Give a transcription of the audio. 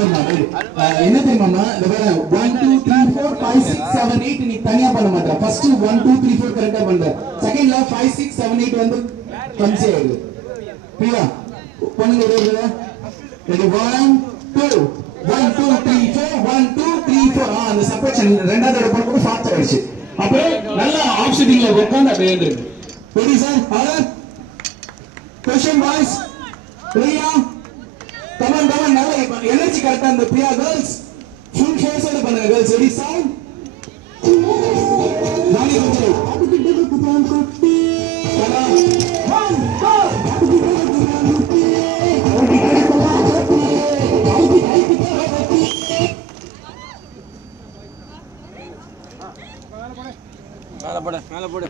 என்ன தெரியுமா இந்த வேற 1 2 3 4 5 6 7 8 நீ தனியா பண்ண மாட்டற ஃபர்ஸ்ட் 1 2 3 4 கரெக்ட்டா பண்ற செகண்ட்ல 5 6 7 8 வந்து கன்சி ஆயிடுது பிரியா பண்ணுங்க ரெடி 1 2 1 2 3 4 1 2 3 4 அந்த சப்ரேஷன் ரெண்டாவது தடவை பண்ணும்போது ஃபாஸ்ட் ஆயிடுச்சு அப்படியே நல்லா ஆப்ஷனிங்ல உட்கார்ந்து அப்படியே எழுந்துருங்க ready sir order question voice Priya Come on, நல்லா எனர்ஜி கரெக்டா அந்த பிரியா गर्ल्स ஃபுல் ஃபோர்ஸோட பண்ணுங்க गर्ल्स ரெடி சவுண்ட் நானே கொஞ்சம் மேல போடு